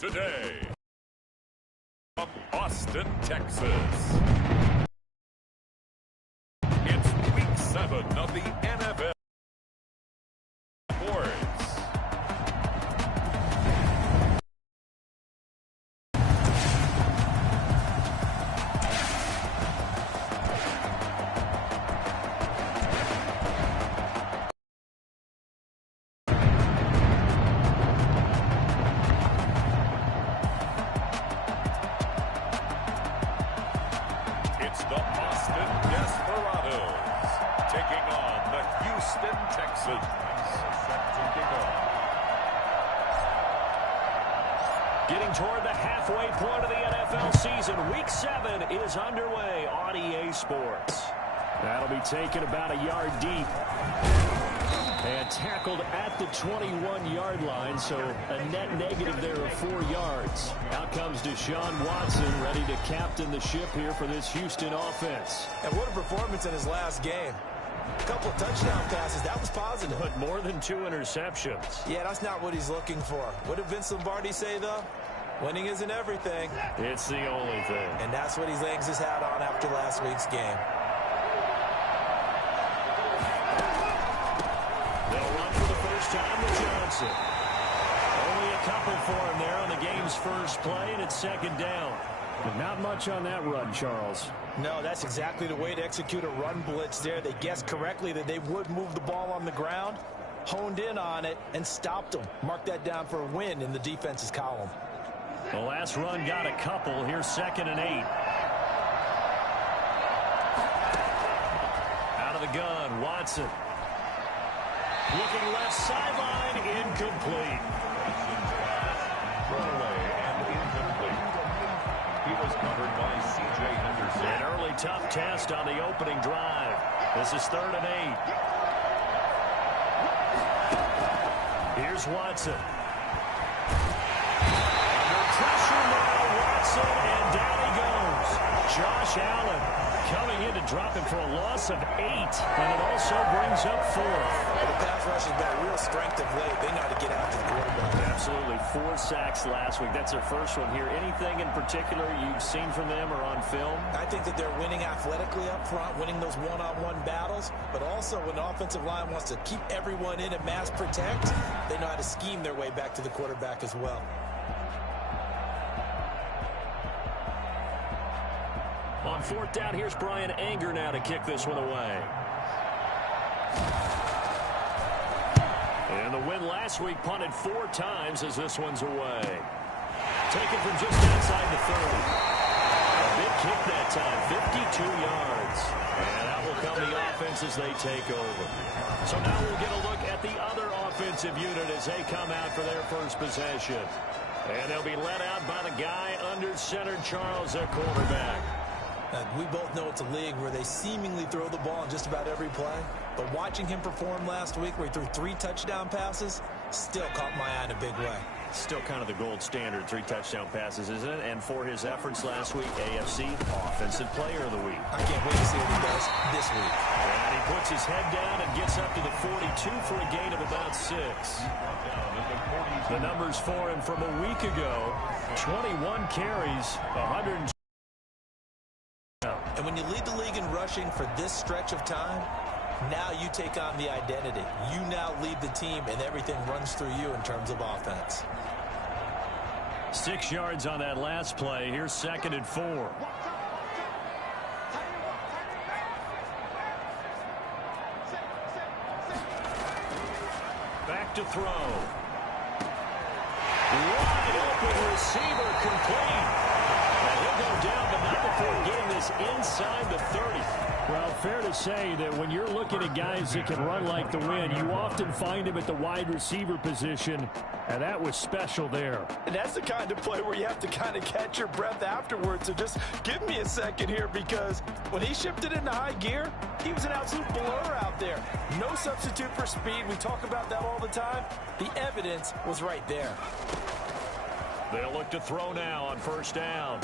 today, from Austin, Texas, it's Week 7 of the NFL Awards. It's the Austin Desperados taking on the Houston Texans. Getting toward the halfway point of the NFL season. Week 7 is underway on EA Sports. That'll be taken about a yard deep. And tackled at the 21-yard line, so a net negative there of 4 yards. Out comes Deshaun Watson, ready to captain the ship here for this Houston offense. And what a performance in his last game. A couple of touchdown passes, that was positive. But more than 2 interceptions. Yeah, that's not what he's looking for. What did Vince Lombardi say, though? Winning isn't everything. It's the only thing. And that's what he's laying his hat on after last week's game. They'll run for the first time to Johnson. Only a couple for him there on the game's first play, and it's second down. But not much on that run, Charles. No, that's exactly the way to execute a run blitz there. They guessed correctly that they would move the ball on the ground, honed in on it, and stopped them. Mark that down for a win in the defense's column. The last run got a couple. Here's 2nd and 8. Out of the gun, Watson. Looking left sideline, incomplete. Runaway and incomplete. He was covered by C.J. Henderson. An early tough test on the opening drive. This is 3rd and 8. Here's Watson. Under pressure now, Watson, and down he goes. Josh Allen coming in to drop him for a loss of 8, and it also brings up 4th. The pass rush has been a real strength of late. They know how to get after the quarterback. Absolutely. 4 sacks last week. That's their first one here. Anything in particular you've seen from them or on film? I think that they're winning athletically up front, winning those one-on-one battles, but also when the offensive line wants to keep everyone in and mass protect, they know how to scheme their way back to the quarterback as well. On 4th down, here's Brian Anger now to kick this one away. And the win last week punted 4 times as this one's away. Taken from just outside the 30. A big kick that time, 52 yards. And out will come the offense as they take over. So now we'll get a look at the other offensive unit as they come out for their first possession. And they'll be led out by the guy under center, Charles, their quarterback. We both know it's a league where they seemingly throw the ball in just about every play. But watching him perform last week where he threw 3 touchdown passes still caught my eye in a big way. Still kind of the gold standard, 3 touchdown passes, isn't it? And for his efforts last week, AFC Offensive Player of the Week. I can't wait to see what he does this week. And he puts his head down and gets up to the 42 for a gain of about 6. The numbers for him from a week ago, 21 carries, 100. And when you lead the league in rushing for this stretch of time, now you take on the identity. You now lead the team, and everything runs through you in terms of offense. 6 yards on that last play. Here's 2nd and 4. Back to throw. Wide open receiver complete. And he'll go down, but not before getting this inside the 30. Well, fair to say that when you're looking at guys that can run like the wind, you often find him at the wide receiver position, and that was special there. And that's the kind of play where you have to kind of catch your breath afterwards. So just give me a second here, because when he shifted into high gear, he was an absolute blur out there. No substitute for speed. We talk about that all the time. The evidence was right there. They'll look to throw now on 1st down.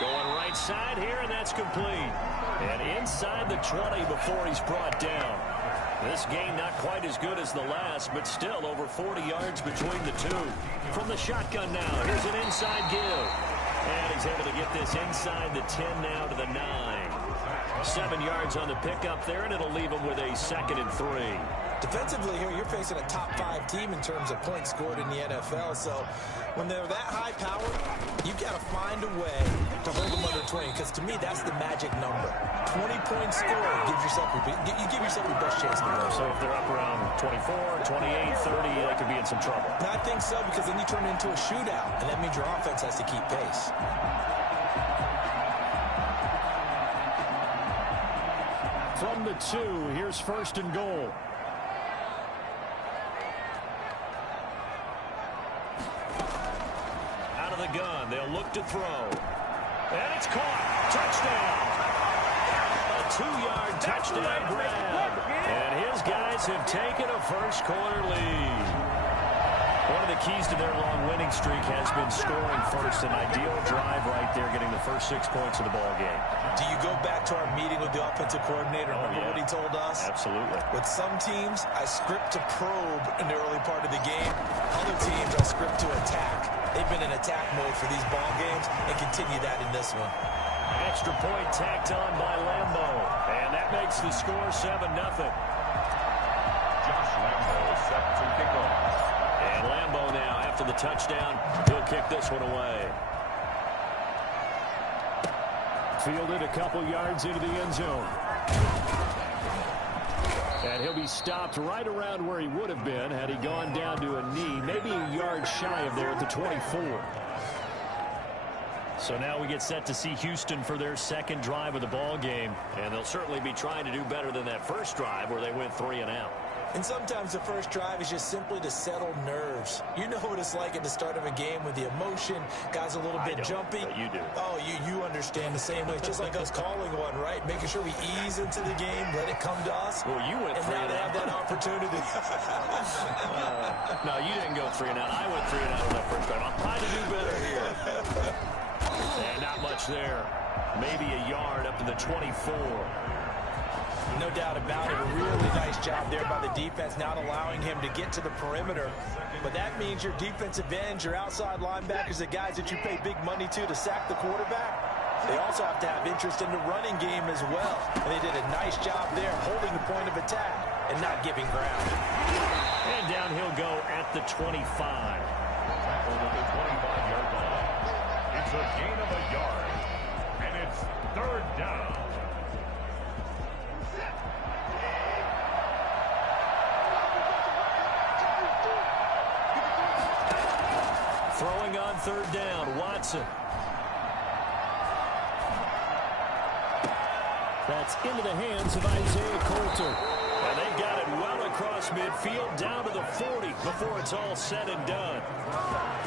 Going right side here, and that's complete. And inside the 20 before he's brought down. This game not quite as good as the last, but still over 40 yards between the two. From the shotgun now, here's an inside give. And he's able to get this inside the 10 now to the 9. 7 yards on the pickup there, and it'll leave him with a 2nd and 3. Defensively here, you're facing a top 5 team in terms of points scored in the NFL. So when they're that high powered, you've got to find a way to hold them under 20. Because to me, that's the magic number. 20 points scored gives yourself you give yourself your best chance to win. So if they're up around 24, 28, 30, they could be in some trouble. I think so, because then you turn it into a shootout, and that means your offense has to keep pace. From the 2, here's 1st and goal. Out of the gun, they'll look to throw. And it's caught. Touchdown. A 2-yard touchdown grab. And his guys have taken a first-quarter lead. One of the keys to their long winning streak has been scoring first. An ideal drive right there, getting the first 6 points of the ball game. Do you go back to our meeting with the offensive coordinator? Remember what he told us? Absolutely. With some teams, I script to probe in the early part of the game. Other teams, I script to attack. They've been in attack mode for these ball games and continue that in this one. Extra point tacked on by Lambo. And that makes the score 7-0. Josh Lambo set to kick off. And Lambo now, after the touchdown, he'll kick this one away. Fielded a couple yards into the end zone. And he'll be stopped right around where he would have been had he gone down to a knee, maybe a yard shy of there at the 24. So now we get set to see Houston for their 2nd drive of the ball game. And they'll certainly be trying to do better than that first drive where they went 3 and out. And sometimes the first drive is just simply to settle nerves. You know what it's like at the start of a game with the emotion. Guys a little bit jumpy. But you do. Oh, you understand the same way. It's just like us calling one, right? Making sure we ease into the game, let it come to us. Well, you went 3 and now they have that opportunity. No, you didn't go 3 and out. I went 3 and out on that first drive. I'm trying to do better here. And not much there. Maybe a yard up to the 24. No doubt about it. A really nice job there by the defense, not allowing him to get to the perimeter. But that means your defensive ends, your outside linebackers, the guys that you pay big money to sack the quarterback, they also have to have interest in the running game as well. And they did a nice job there holding the point of attack and not giving ground. And down he'll go at the 25. Tackle at the 25-yard line. It's a gain of a yard. And it's 3rd down. Throwing on 3rd down, Watson. That's into the hands of Isaiah Coulter. And they've got it well across midfield, down to the 40 before it's all said and done.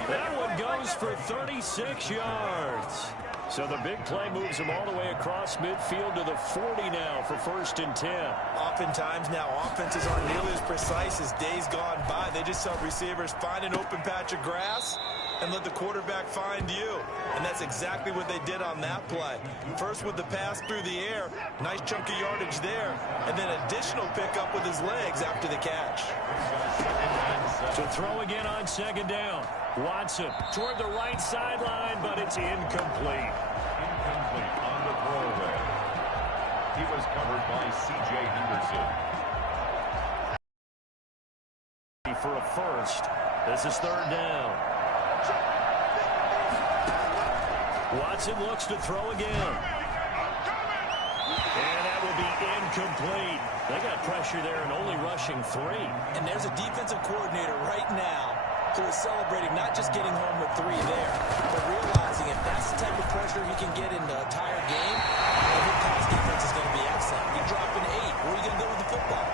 That one goes for 36 yards. So the big play moves them all the way across midfield to the 40 now for 1st and 10. Oftentimes now offenses aren't nearly as precise as days gone by. They just tell receivers, find an open patch of grass and let the quarterback find you. And that's exactly what they did on that play. First with the pass through the air, nice chunk of yardage there, and then additional pickup with his legs after the catch. To throw again on 2nd down. Watson toward the right sideline, but it's incomplete. Incomplete on the throwaway. He was covered by C.J. Henderson. For a first. This is 3rd down. Watson looks to throw again. And that will be incomplete. They got pressure there and only rushing 3. And there's a defensive coordinator right now who is celebrating not just getting home with 3 there, but realizing if that's the type of pressure he can get in the entire game, the hit pass defense is going to be excellent. You're dropping 8. Where are you going to go with the football?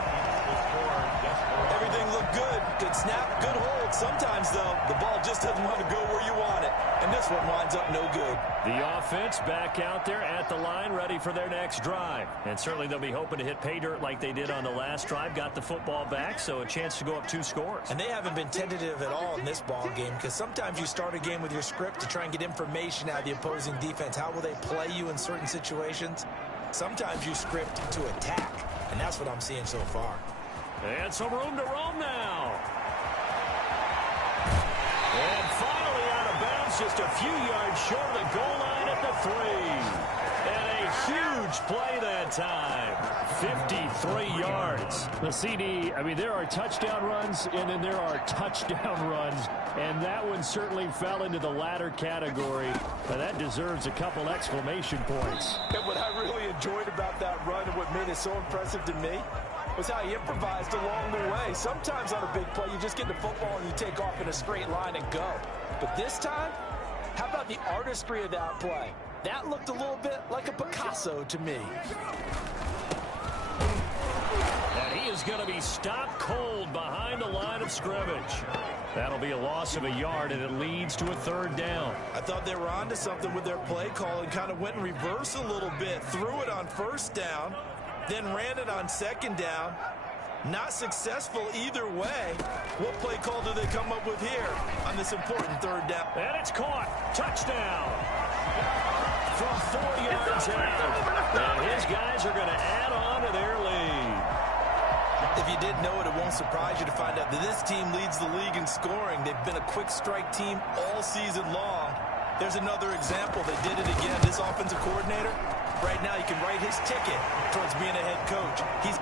Everything looked good. Good snap, good hold. Sometimes, though, the ball just doesn't want to go where you want it. And this one winds up no good. The offense back out there at the line, ready for their next drive. And certainly they'll be hoping to hit pay dirt like they did on the last drive. Got the football back, so a chance to go up 2 scores. And they haven't been tentative at all in this ball game, because sometimes you start a game with your script to try and get information out of the opposing defense. How will they play you in certain situations? Sometimes you script to attack, and that's what I'm seeing so far. And some room to roam now. And finally out of bounds, just a few yards short of the goal line at the 3. And a huge play that time. 53 yards. The CD, I mean, there are touchdown runs, and then there are touchdown runs. And that one certainly fell into the latter category. But that deserves a couple exclamation points. And what I really enjoyed about that run and what made it so impressive to me was how he improvised along the way. Sometimes on a big play, you just get the football and you take off in a straight line and go. But this time, how about the artistry of that play? That looked a little bit like a Picasso to me. And he is going to be stopped cold behind the line of scrimmage. That'll be a loss of a yard, and it leads to a 3rd down. I thought they were onto something with their play call and kind of went in reverse a little bit. Threw it on 1st down, then ran it on 2nd down. Not successful either way. What play call do they come up with here on this important 3rd down? And it's caught. Touchdown. From 4 yards out. And his guys are going to add on to their lead. If you didn't know it, it won't surprise you to find out that this team leads the league in scoring. They've been a quick strike team all season long. There's another example. They did it again. This offensive coordinator, right now, he can write his ticket towards being a head coach. He's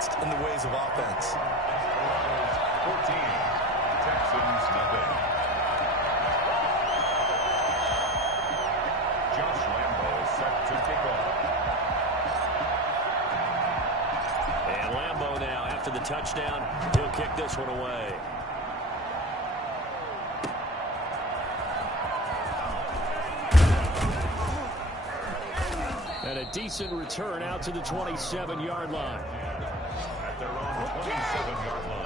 advanced in the ways of offense. Desperados 14, Texans nothing. Josh Lambo set to kick off. And Lambo now, after the touchdown, he'll kick this one away. And a decent return out to the 27-yard line. At their own 27-yard line.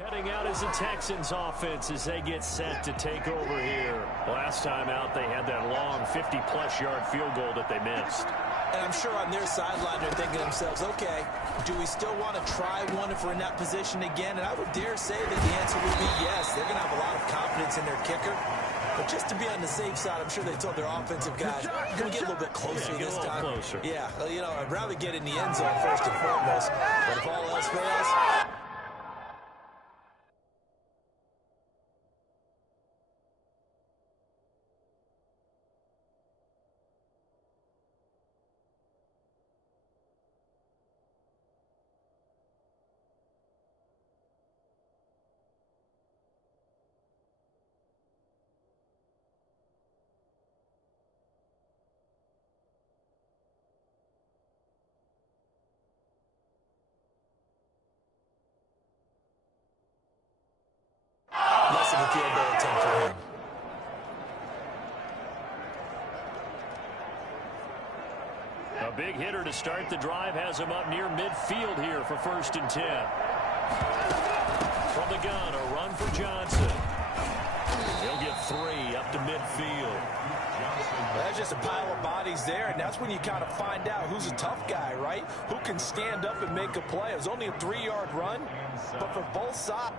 Heading out is the Texans offense as they get set to take over here. Last time out, they had that long 50-plus yard field goal that they missed. And I'm sure on their sideline they're thinking to themselves, okay, do we still want to try one if we're in that position again? And I would dare say that the answer would be yes. They're going to have a lot of confidence in their kicker. But just to be on the safe side, I'm sure they told their offensive guys, can we get a little bit closer this time? Closer. Yeah, you know, I'd rather get in the end zone first and foremost. But if all else fails... Less of a field goal attempt for him. A big hitter to start the drive has him up near midfield here for 1st and 10. From the gun, a run for Johnson. He'll get 3 up to midfield. That's just a pile of bodies there, and that's when you kind of find out who's a tough guy, right? Who can stand up and make a play. It was only a 3-yard run, but for both sides.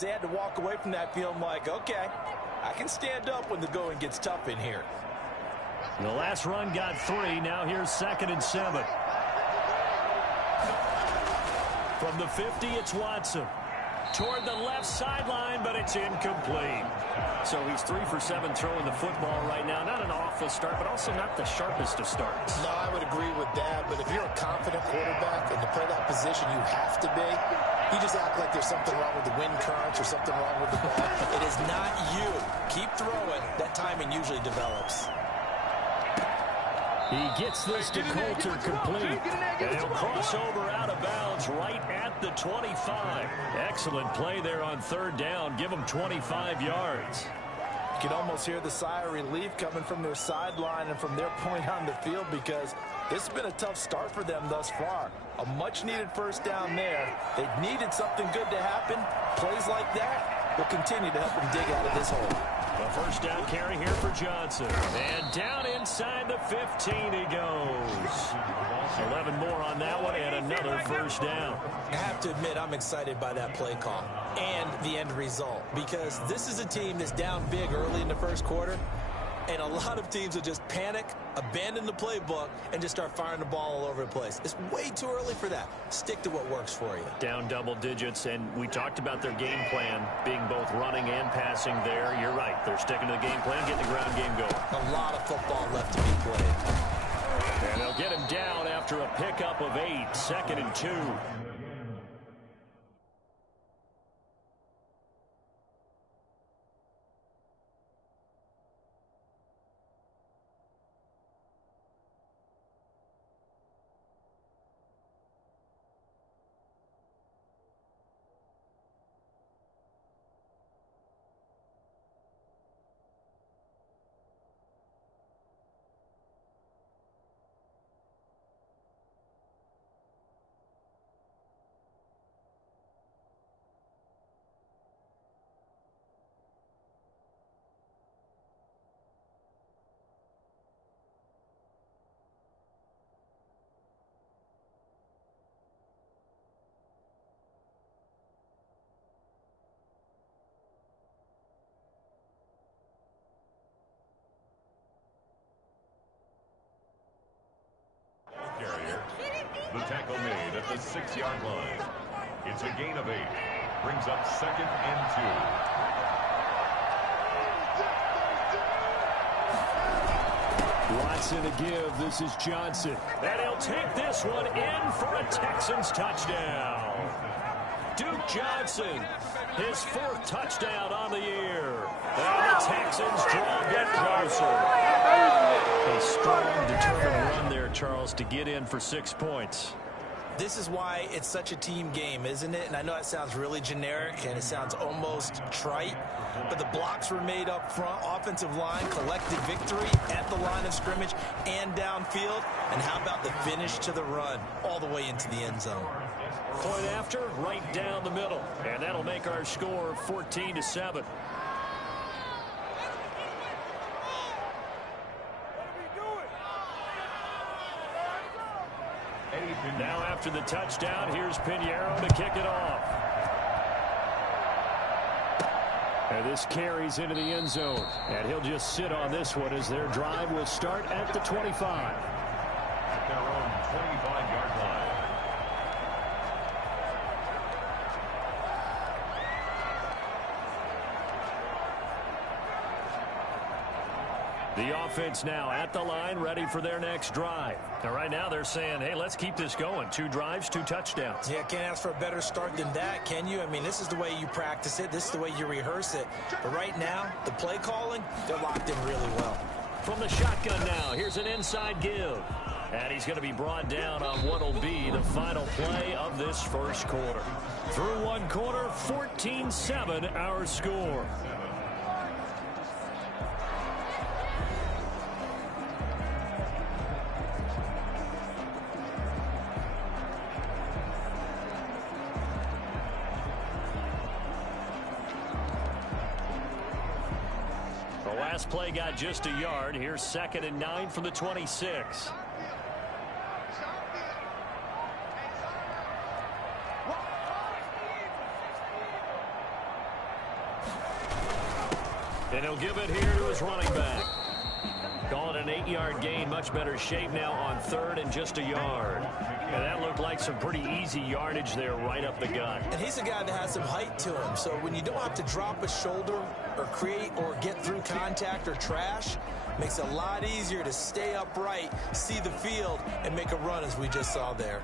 They had to walk away from that feeling like, okay, I can stand up when the going gets tough in here. The last run got 3. Now here's 2nd and 7. From the 50, it's Watson. Toward the left sideline, but it's incomplete. So he's 3 for 7 throwing the football right now. Not an awful start, but also not the sharpest of starts. No, I would agree with that. But if you're a confident quarterback and to play that position, you have to be. You just act like there's something wrong with the wind currents or something wrong with the ball. It is not you. Keep throwing. That timing usually develops. He gets this to Coulter complete. And he'll cross over out of bounds right at the 25. Excellent play there on 3rd down. Give him 25 yards. You can almost hear the sigh of relief coming from their sideline and from their point on the field because this has been a tough start for them thus far. A much-needed 1st down there. They needed something good to happen. Plays like that will continue to help them dig out of this hole. A 1st down carry here for Johnson. And down inside the 15 he goes. 11 more on that one and another 1st down. I have to admit I'm excited by that play call and the end result because this is a team that's down big early in the 1st quarter. And a lot of teams will just panic, abandon the playbook, and just start firing the ball all over the place. It's way too early for that. Stick to what works for you. Down double digits, and we talked about their game plan being both running and passing there. You're right. They're sticking to the game plan, getting the ground game going. A lot of football left to be played. And they'll get him down after a pickup of 8, 2nd and 2. Carrier. The tackle made at the 6-yard line. It's a gain of 8. Brings up 2nd and 2. Watson to give. This is Johnson. And he'll take this one in for a Texans touchdown. Duke Johnson, his 4th touchdown on the year. And the Texans draw a bit closer. A strong, determined run there, Charles, to get in for 6 points. This is why it's such a team game, isn't it? And I know it sounds really generic and it sounds almost trite, but the blocks were made up front. Offensive line collected victory at the line of scrimmage and downfield. And how about the finish to the run all the way into the end zone? Point after, right down the middle. And that'll make our score 14-7. Now after the touchdown, here's Pinheiro to kick it off. And this carries into the end zone. And he'll just sit on this one as their drive will start at the 25. At their own 25-yard line. The offense now at the line, ready for their next drive. Now, right now, they're saying, hey, let's keep this going. 2 drives, 2 touchdowns. Yeah, can't ask for a better start than that, can you? I mean, this is the way you practice it. This is the way you rehearse it. But right now, the play calling, they're locked in really well. From the shotgun now, here's an inside give. And he's going to be brought down on what will be the final play of this 1st quarter. Through 1 quarter, 14-7 our score. Last play got just a yard. Here's 2nd and 9 from the 26. And he'll give it here to his running back. Call it an 8-yard gain. Much better shape now on third and just a yard. And that looked like some pretty easy yardage there right up the gut. And he's a guy that has some height to him. So when you don't have to drop a shoulder or create or get through contact or trash, makes it a lot easier to stay upright, see the field, and make a run as we just saw there.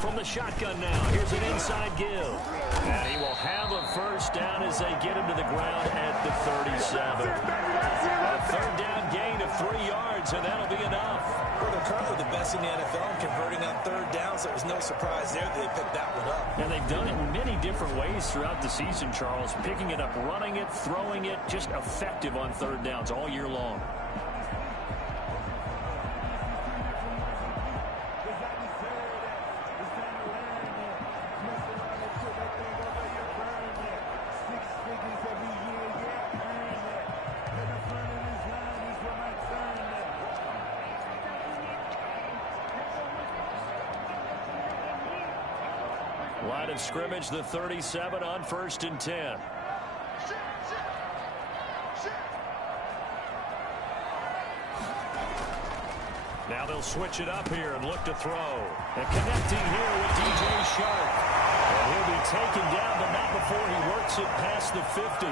From the shotgun now, here's an inside give. And he will have a first down as they get him to the ground at the 37. A third down gain of 3 yards, and that'll be enough. Well, they're currently the best in the NFL in converting on third down, so it was no surprise there that they picked that one up. And they've done it in many different ways throughout the season, Charles. Picking it up, running it, throwing it, just effective on third downs all year long. Line of scrimmage, the 37 on 1st and 10. Now they'll switch it up here and look to throw. And connecting here with DJ Shark. And he'll be taken down, but not before he works it past the 50.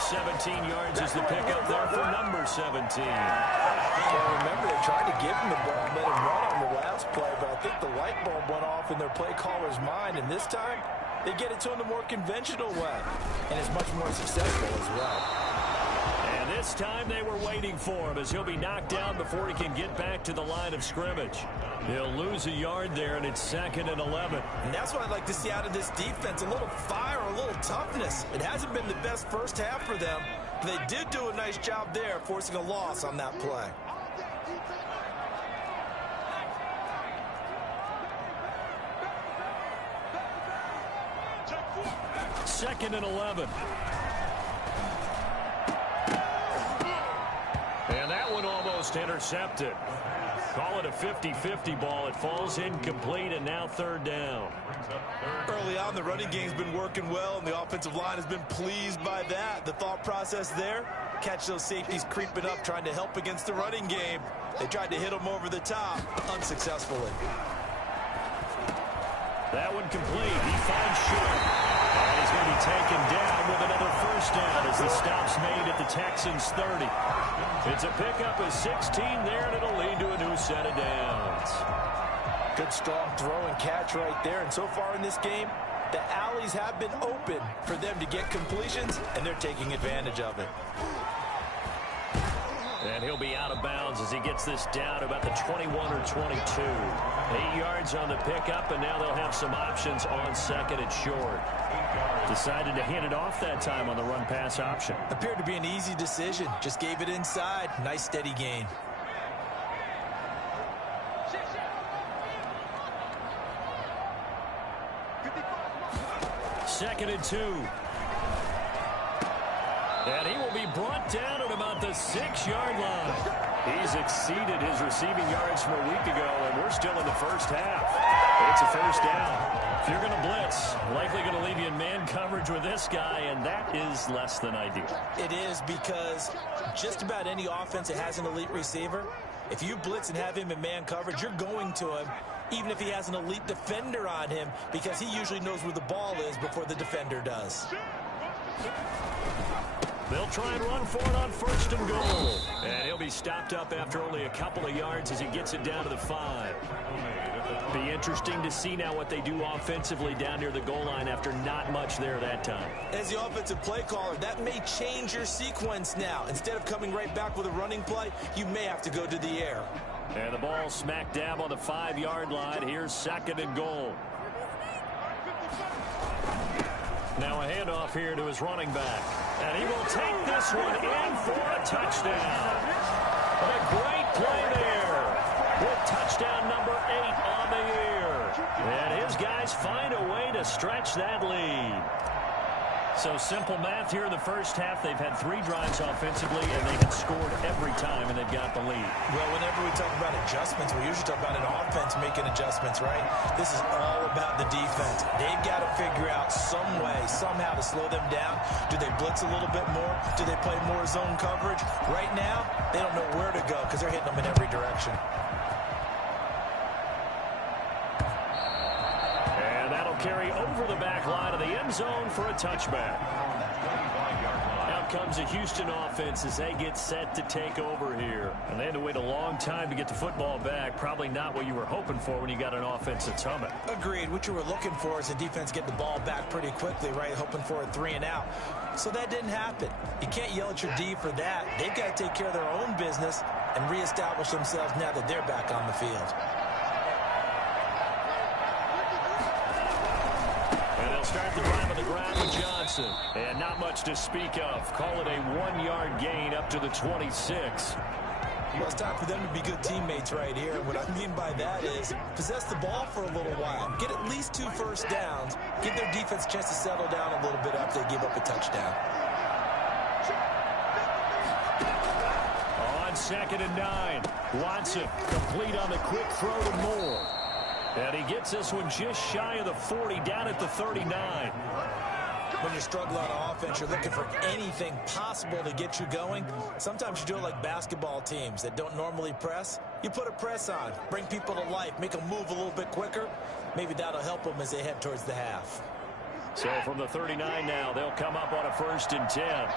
17 yards is the pickup there for number 17. Well, remember, they tried to give him the ball and let him run on the last play, but I think the light bulb went off in their play caller's mind, and this time they get it to him the more conventional way, and it's much more successful as well. And this time they were waiting for him as he'll be knocked down before he can get back to the line of scrimmage. He'll lose a yard there, and it's 2nd and 11. And that's what I'd like to see out of this defense, a little fire, a little toughness. It hasn't been the best first half for them, but they did do a nice job there, forcing a loss on that play. Second and 11. And that one almost intercepted. Call it a 50-50 ball. It falls incomplete, and now third down. Early on, the running game's been working well, and the offensive line has been pleased by that. The thought process there, catch those safeties creeping up, trying to help against the running game. They tried to hit them over the top, unsuccessfully. That one complete. He finds Short. And he's going to be taken down with another first down as the stop's made at the Texans 30. It's a pickup of 16 there, and it'll lead to a new set of downs. Good strong throw and catch right there. And so far in this game, the alleys have been open for them to get completions, and they're taking advantage of it. And he'll be out of bounds as he gets this down to about the 21 or 22. 8 yards on the pickup, and now they'll have some options on second and short. Decided to hand it off that time on the run-pass option. Appeared to be an easy decision. Just gave it inside. Nice steady gain. Second and 2. And he will be brought down at about the 6-yard line. He's exceeded his receiving yards from a week ago, and we're still in the first half. It's a first down. If you're going to blitz, likely going to leave you in man coverage with this guy, and that is less than ideal. It is, because just about any offense that has an elite receiver, if you blitz and have him in man coverage, you're going to him, even if he has an elite defender on him, because he usually knows where the ball is before the defender does. They'll try and run for it on 1st and goal. And he'll be stopped up after only a couple of yards as he gets it down to the 5. Be interesting to see now what they do offensively down near the goal line after not much there that time. As the offensive play caller, that may change your sequence now. Instead of coming right back with a running play, you may have to go to the air. And the ball smack dab on the 5-yard line. Here's 2nd and goal. Now a handoff here to his running back. And he will take this one in for a touchdown. A great play there with touchdown number 8 on the year. And his guys find a way to stretch that lead. So simple math here in the first half. They've had 3 drives offensively, and they have scored every time, and they've got the lead. Well, whenever we talk about adjustments, we usually talk about an offense making adjustments, right? This is all about the defense. They've got to figure out some way, somehow to slow them down. Do they blitz a little bit more? Do they play more zone coverage? Right now, they don't know where to go because they're hitting them in every direction. Carry over the back line of the end zone for a touchback. Out comes the Houston offense as they get set to take over here. And they had to wait a long time to get the football back. Probably not what you were hoping for when you got an offense that's humming. Agreed. What you were looking for is the defense get the ball back pretty quickly, right? Hoping for a 3 and out. So that didn't happen. You can't yell at your D for that. They've got to take care of their own business and reestablish themselves now that they're back on the field. Start the drive on the ground with Johnson. And not much to speak of. Call it a 1-yard gain up to the 26. Well, it's time for them to be good teammates right here. And what I mean by that is possess the ball for a little while. Get at least 2 first downs. Give their defense a chance to settle down a little bit after they give up a touchdown. On 2nd and 9. Watson complete on the quick throw to Moore. And he gets this one just shy of the 40, down at the 39. When you're struggling on offense, you're looking for anything possible to get you going. Sometimes you do it like basketball teams that don't normally press. You put a press on, bring people to life, make them move a little bit quicker. Maybe that'll help them as they head towards the half. So from the 39 now, they'll come up on a 1st and 10.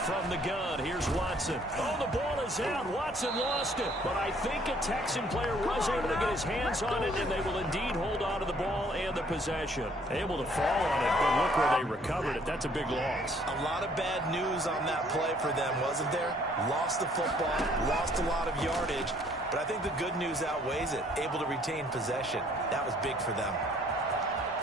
From the gun, here's Watson. Oh, the ball is out. Watson lost it. But I think a Texan player was able to get his hands on it, and they will indeed hold on to the ball and the possession. Able to fall on it, but look where they recovered it. That's a big loss. A lot of bad news on that play for them, wasn't there? Lost the football, lost a lot of yardage, but I think the good news outweighs it. Able to retain possession. That was big for them.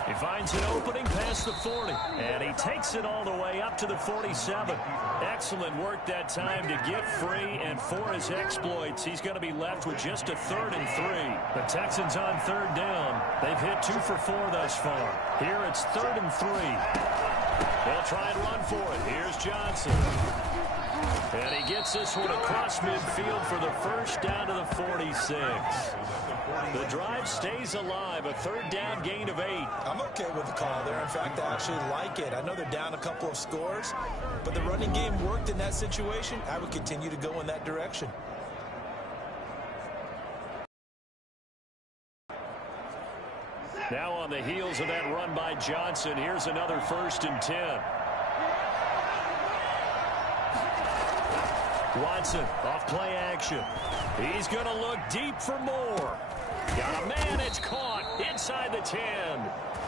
He finds an opening past the 40, and he takes it all the way up to the 47. Excellent work that time to get free, and for his exploits, he's going to be left with just a 3rd and 3. The Texans on 3rd down. They've hit 2 for 4 thus far. Here it's 3rd and 3. They'll try and run for it. Here's Johnson. And he gets this one across midfield for the 1st down to the 46. The drive stays alive, a 3rd down gain of 8. I'm okay with the call there. In fact, I actually like it. I know they're down a couple of scores, but the running game worked in that situation. I would continue to go in that direction. Now on the heels of that run by Johnson, here's another 1st and 10. Watson off play action. He's going to look deep for more. Got a man, it's caught inside the 10.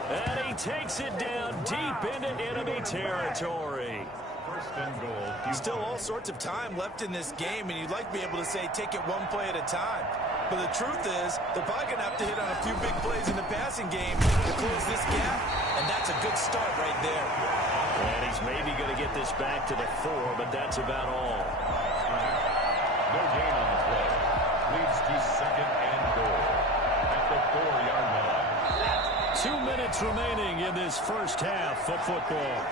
And he takes it down deep into enemy territory. 1st and goal. Still all sorts of time left in this game, and you'd like to be able to say take it one play at a time. But the truth is, they're probably going to have to hit on a few big plays in the passing game to close this gap, and that's a good start right there. And he's maybe going to get this back to the 4, but that's about all. No gain on the play. Leads to 2nd and goal at the 4-yard line. 2 minutes remaining in this first half of football.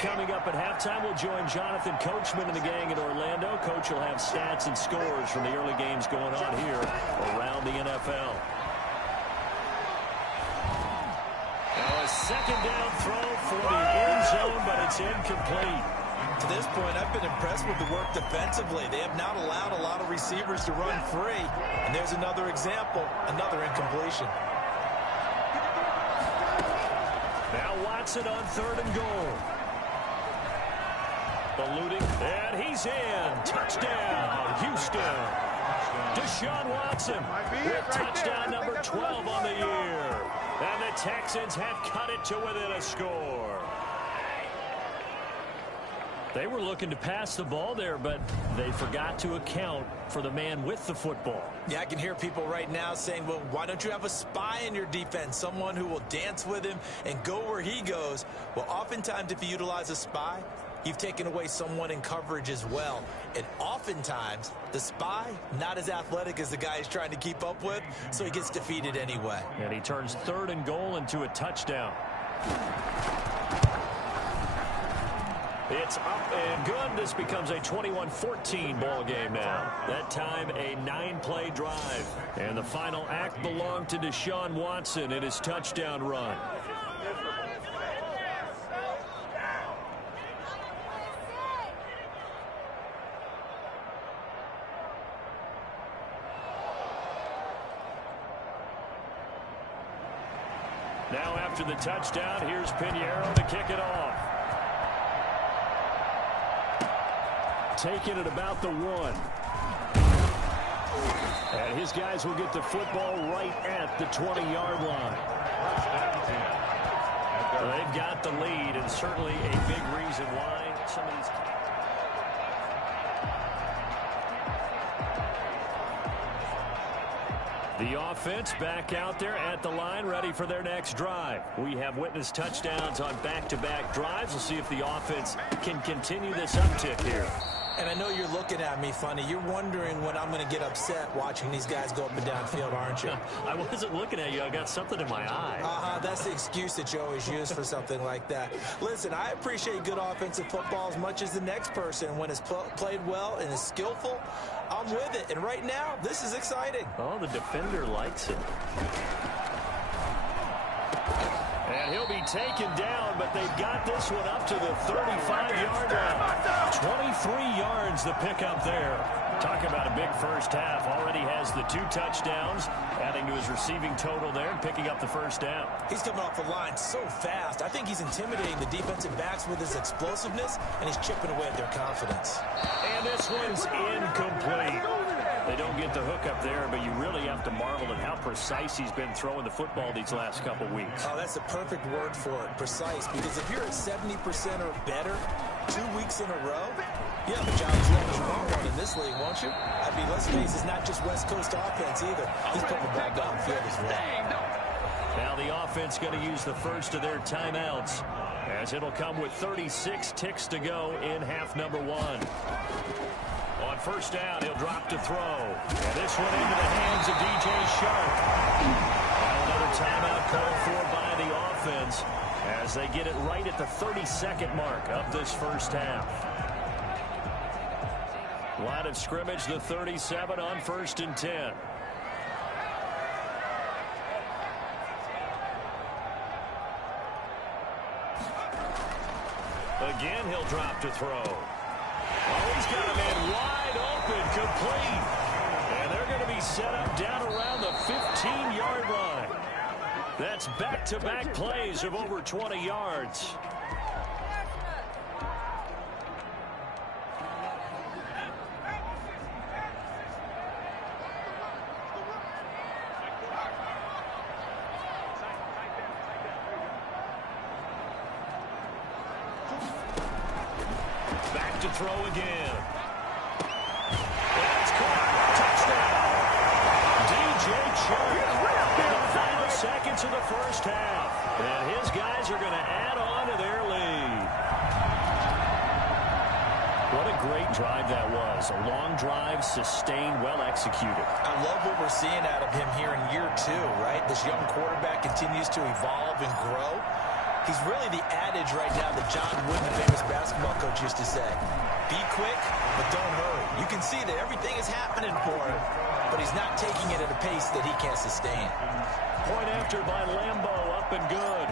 Coming up at halftime, we'll join Jonathan Coachman and the gang in Orlando. Coach will have stats and scores from the early games going on here around the NFL. Now a 2nd down throw for the end zone, but it's incomplete. To this point, I've been impressed with the work defensively. They have not allowed a lot of receivers to run free. And there's another example, another incompletion. Now Watson on 3rd and goal. Eluding, and he's in. Touchdown, Houston. Deshaun Watson with touchdown number 12 on the year. And the Texans have cut it to within a score. They were looking to pass the ball there, but they forgot to account for the man with the football. Yeah, I can hear people right now saying, well, why don't you have a spy in your defense, someone who will dance with him and go where he goes? Well, oftentimes if you utilize a spy, you've taken away someone in coverage as well. And oftentimes, the spy, not as athletic as the guy he's trying to keep up with, so he gets defeated anyway. And he turns 3rd and goal into a touchdown. It's up and good. This becomes a 21-14 ball game now. That time a 9-play drive. And the final act belonged to Deshaun Watson in his touchdown run. Now after the touchdown, here's Pinheiro to kick it off. Taking it about the 1. And his guys will get the football right at the 20-yard line. They've got the lead, and certainly a big reason why some of these... The offense back out there at the line, ready for their next drive. We have witnessed touchdowns on back-to-back drives. We'll see if the offense can continue this uptick here. And I know you're looking at me funny. You're wondering when I'm going to get upset watching these guys go up and down field, aren't you? I wasn't looking at you. I got something in my eye. That's the excuse that you always use for something like that. Listen, I appreciate good offensive football as much as the next person. When it's played well and is skillful, I'm with it. And right now, this is exciting. Oh, the defender likes it. And he'll be taken down, but they've got this one up to the 35-yard line. 23 yards the pickup there. Talk about a big first half. Already has the 2 touchdowns, adding to his receiving total there and picking up the first down. He's coming off the line so fast. I think he's intimidating the defensive backs with his explosiveness, and he's chipping away at their confidence. And this one's incomplete. They don't get the hook up there, but you really have to marvel at how precise he's been throwing the football these last couple weeks. Oh, that's the perfect word for it, precise, because if you're at 70% or better 2 weeks in a row, you have a job as long as you want one in this league, won't you? I mean, let's face it, it's not just West Coast offense either. He's putting the ball downfield as well. Now the offense going to use the first of their timeouts, as it'll come with 36 ticks to go in half number 1. On first down, he'll drop to throw. And this one into the hands of DJ Shark. Now another timeout called for by the offense as they get it right at the 32nd mark of this first half. Line of scrimmage, the 37 on 1st and 10. Again, he'll drop to throw. Oh, he's got a man wide open, complete. And they're going to be set up down around the 15-yard line. That's back-to-back plays of over 20 yards. Back to throw again. That's caught. Touchdown. DJ Chark. In the final seconds of the first half. And his guys are going to add on to their lead. What a great drive that was. A long drive, sustained, well executed. I love what we're seeing out of him here in year 2, right? This young quarterback continues to evolve and grow. He's really the adage right now that John Wooden, the famous basketball coach, used to say. Be quick, but don't hurry. You can see that everything is happening for him, but he's not taking it at a pace that he can't sustain. Point after by Lambeau, up and good.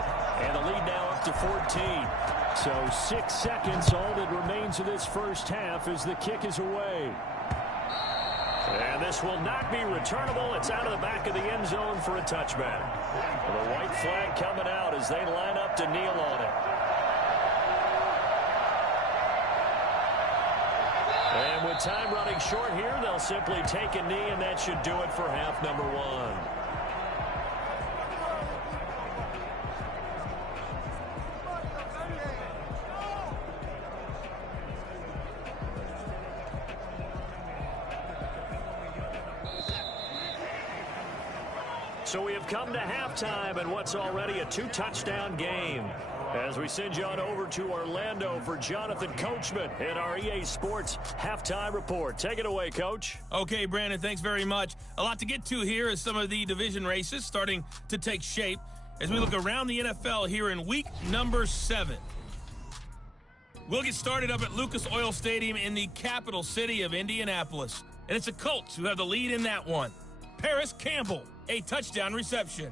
And the lead now up to 14. So 6 seconds, all that remains of this first half as the kick is away. And this will not be returnable. It's out of the back of the end zone for a touchback. The white flag coming out as they line up to kneel on it. And with time running short here, they'll simply take a knee, and that should do it for half number 1. So we have come to halftime in what's already a 2-touchdown game. As we send you on over to Orlando for Jonathan Coachman in our EA Sports Halftime Report. Take it away, Coach. Okay, Brandon, thanks very much. A lot to get to here as some of the division races starting to take shape as we look around the NFL here in week number 7. We'll get started up at Lucas Oil Stadium in the capital city of Indianapolis. And it's the Colts who have the lead in that one. Paris Campbell, a touchdown reception.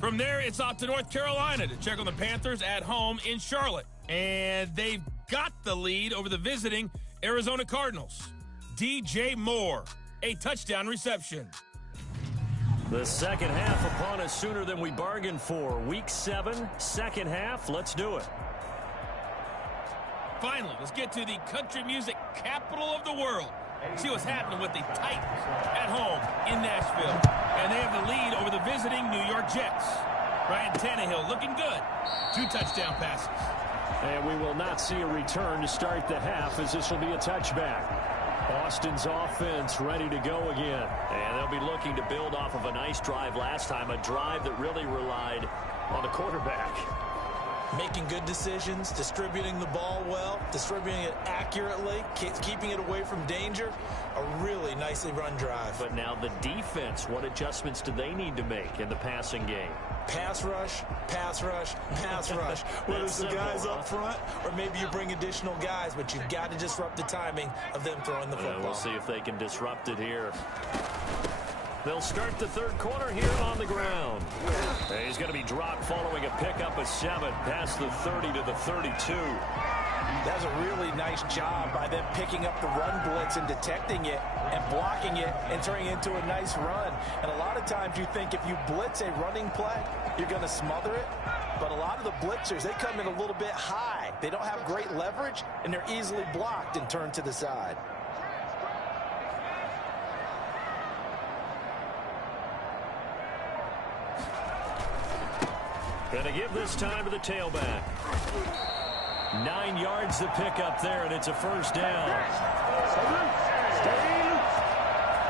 From there, it's off to North Carolina to check on the Panthers at home in Charlotte. And they've got the lead over the visiting Arizona Cardinals. DJ Moore, a touchdown reception. The second half upon us sooner than we bargained for. Week 7, second half. Let's do it. Finally, let's get to the country music capital of the world. See what's happening with the Titans at home in Nashville. And they have the lead over the visiting New York Jets. Ryan Tannehill looking good. 2 touchdown passes. And we will not see a return to start the half as this will be a touchback. Austin's offense ready to go again. And they'll be looking to build off of a nice drive last time, a drive that really relied on the quarterback. Making good decisions, distributing the ball well, distributing it accurately, keeping it away from danger. A really nicely run drive. But now the defense, what adjustments do they need to make in the passing game? Pass rush, pass rush, pass rush. Whether it's the guys up front or maybe you bring additional guys, but you've got to disrupt the timing of them throwing the football. We'll see if they can disrupt it here. They'll start the third quarter here on the ground. He's going to be dropped following a pickup of 7 past the 30 to the 32. That's a really nice job by them picking up the run blitz and detecting it and blocking it and turning it into a nice run. And a lot of times you think if you blitz a running play, you're going to smother it. But a lot of the blitzers, they come in a little bit high. They don't have great leverage, and they're easily blocked and turned to the side. Going to give this time to the tailback. 9 yards to pick up there, and it's a first down.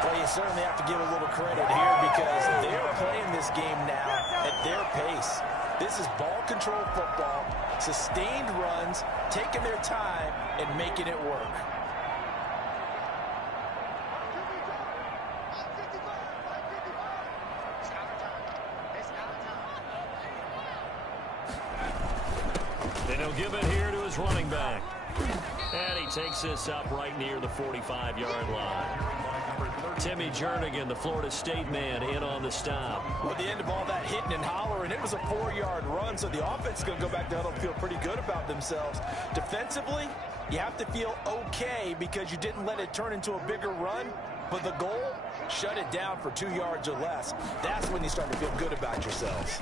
Well, you certainly have to give a little credit here because they're playing this game now at their pace. This is ball control football, sustained runs, taking their time, and making it work. And he'll give it here to his running back. And he takes this up right near the 45-yard line. Timmy Jernigan, the Florida State man, in on the stop. Well, at the end of all that hitting and hollering, it was a 4-yard run, so the offense is going to go back to huddle and feel pretty good about themselves. Defensively, you have to feel okay because you didn't let it turn into a bigger run, but the goal, shut it down for 2 yards or less. That's when you start to feel good about yourselves.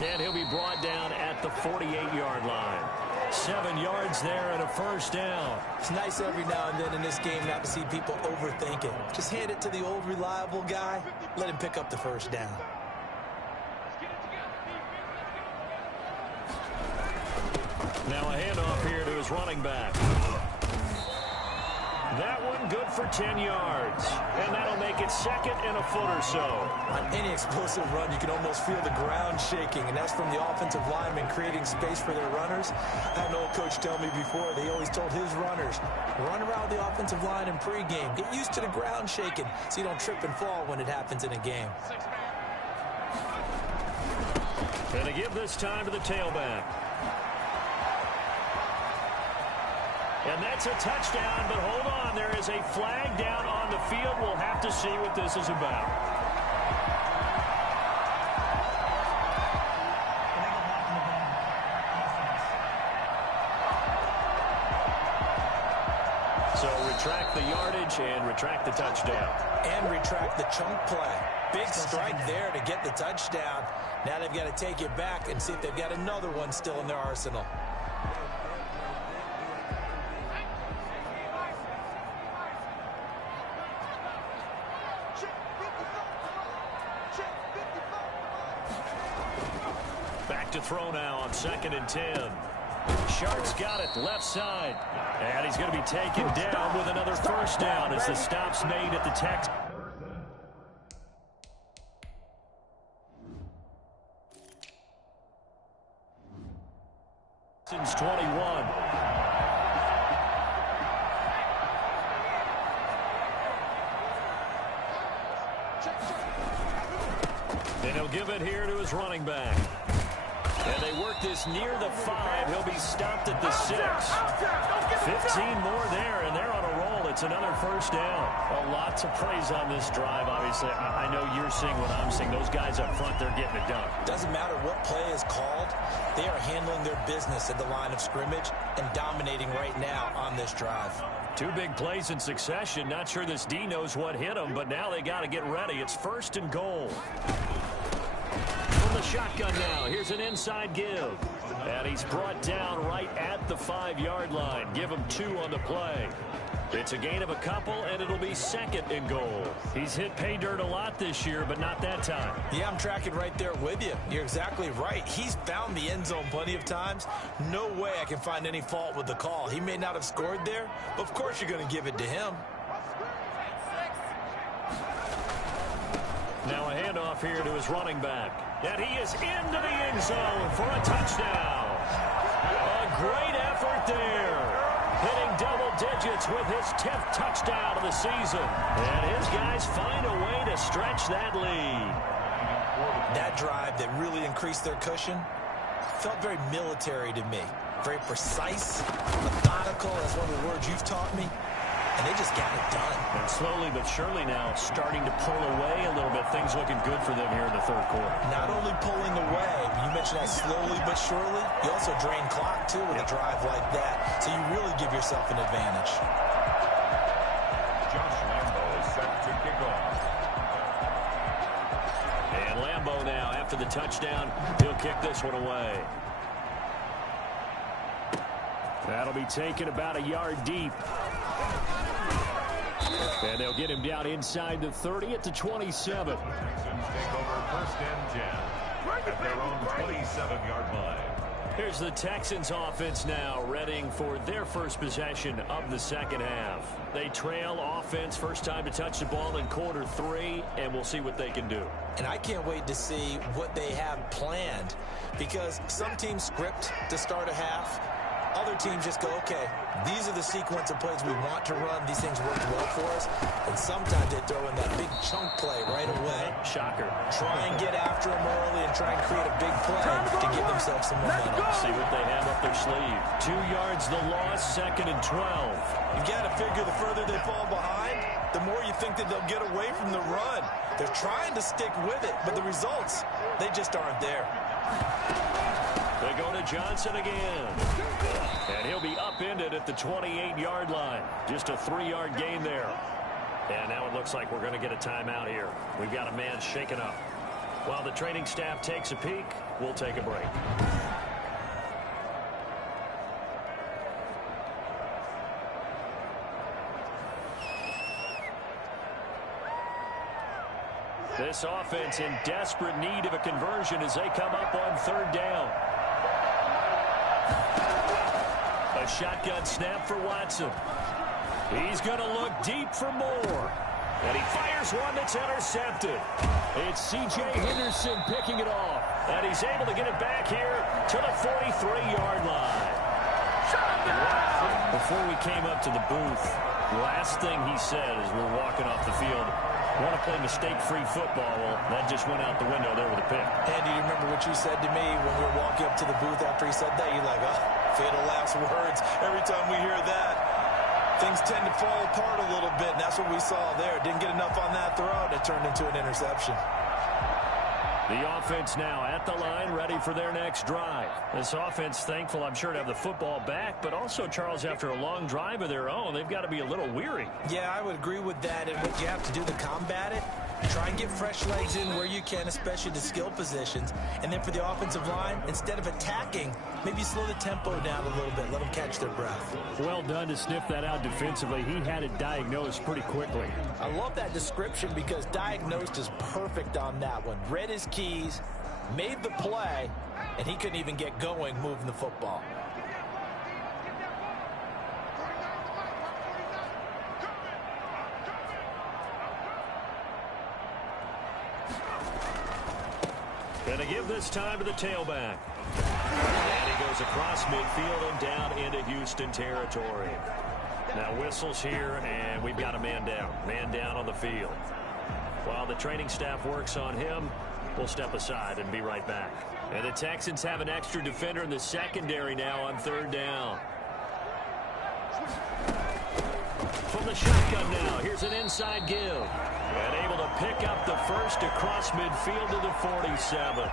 And he'll be brought down at the 48-yard line. 7 yards there and a first down. It's nice every now and then in this game not to see people overthink it. Just hand it to the old reliable guy. Let him pick up the first down. Now a handoff here to his running back. That one good for 10 yards. And that'll make it second and a foot or so. On any explosive run, you can almost feel the ground shaking, and that's from the offensive linemen creating space for their runners. I had an old coach tell me before, they always told his runners, run around the offensive line in pregame. Get used to the ground shaking so you don't trip and fall when it happens in a game. And to give this time to the tailback. And that's a touchdown, but hold on. There is a flag down on the field. We'll have to see what this is about. So retract the yardage and retract the touchdown. And retract the chunk play. Big strike there to get the touchdown. Now they've got to take it back and see if they've got another one still in their arsenal. To throw now on 2nd and 10. Sharp's got it left side. And he's going to be taken down with another first down as the stop's made at the Texans. Texans 21. And he'll give it here to his running back. And they work this near the 5. He'll be stopped at the 6. 15 more there, and they're on a roll. It's another first down. A lot to praise on this drive, obviously. I know you're seeing what I'm seeing. Those guys up front, they're getting it done. Doesn't matter what play is called. They are handling their business at the line of scrimmage and dominating right now on this drive. 2 big plays in succession. Not sure this D knows what hit them, but now they got to get ready. It's 1st and goal. From the shotgun now, here's an inside give. And he's brought down right at the 5-yard line. Give him 2 on the play. It's a gain of a couple, and it'll be 2nd and goal. He's hit pay dirt a lot this year, but not that time. Yeah, I'm tracking right there with you. You're exactly right. He's found the end zone plenty of times. No way I can find any fault with the call. He may not have scored there, but of course you're going to give it to him. Now a handoff here to his running back. And he is into the end zone for a touchdown. A great effort there. Hitting double digits with his 10th touchdown of the season. And his guys find a way to stretch that lead. That drive that really increased their cushion felt very military to me. Very precise, methodical. That's one of the words you've taught me. And they just got it done. And slowly but surely now starting to pull away a little bit. Things looking good for them here in the 3rd quarter. Not only pulling away, you mentioned that slowly but surely. You also drain clock, too, with a drive like that. So you really give yourself an advantage. Josh Lambo is set to kick off. And Lambo now, after the touchdown, he'll kick this one away. That'll be taken about a yard deep. And they'll get him down inside the 30 at the 27. Texans take over 1st and 10 at their own 27-yard line. Here's the Texans offense now, readying for their first possession of the 2nd half. They trail offense, first time to touch the ball in quarter 3, and we'll see what they can do. And I can't wait to see what they have planned, because some teams script to start a half. Other teams just go, okay, these are the sequence of plays we want to run. These things work well for us. And sometimes they throw in that big chunk play right away. Shocker. Try and get after them early and try and create a big play to give themselves some momentum. See what they have up their sleeve. 2 yards the loss, 2nd and 12. You've got to figure the further they fall behind, the more you think that they'll get away from the run. They're trying to stick with it, but the results, they just aren't there. They go to Johnson again. And he'll be upended at the 28-yard line. Just a 3-yard gain there. And now it looks like we're going to get a timeout here. We've got a man shaken up. While the training staff takes a peek, we'll take a break. This offense in desperate need of a conversion as they come up on 3rd down. A shotgun snap for Watson. He's going to look deep for more. And he fires one that's intercepted. It's C.J. Henderson picking it off. And he's able to get it back here to the 43-yard line. Before we came up to the booth, last thing he said as we were walking off the field, want to play mistake-free football. Well, that just went out the window there with a pick. Andy, you remember what you said to me when we were walking up to the booth after he said that? You're like, oh, fatal last words. Every time we hear that, things tend to fall apart a little bit, and that's what we saw there. Didn't get enough on that throw, and it turned into an interception. The offense now at the line, ready for their next drive. This offense, thankful, I'm sure, to have the football back, but also, Charles, after a long drive of their own, they've got to be a little weary. Yeah, I would agree with that, and what you have to do to combat it, try and get fresh legs in where you can, especially the skill positions. And then for the offensive line, instead of attacking, maybe slow the tempo down a little bit, let them catch their breath. Well done to sniff that out defensively. He had it diagnosed pretty quickly. I love that description because diagnosed is perfect on that one. Read his keys, made the play, and he couldn't even get going moving the football. Going to give this time to the tailback. And he goes across midfield and down into Houston territory. Now whistles here, and we've got a man down. Man down on the field. While the training staff works on him, we'll step aside and be right back. And the Texans have an extra defender in the secondary now on third down. From the shotgun now, here's an inside give. And able to pick up the first across midfield to the 47.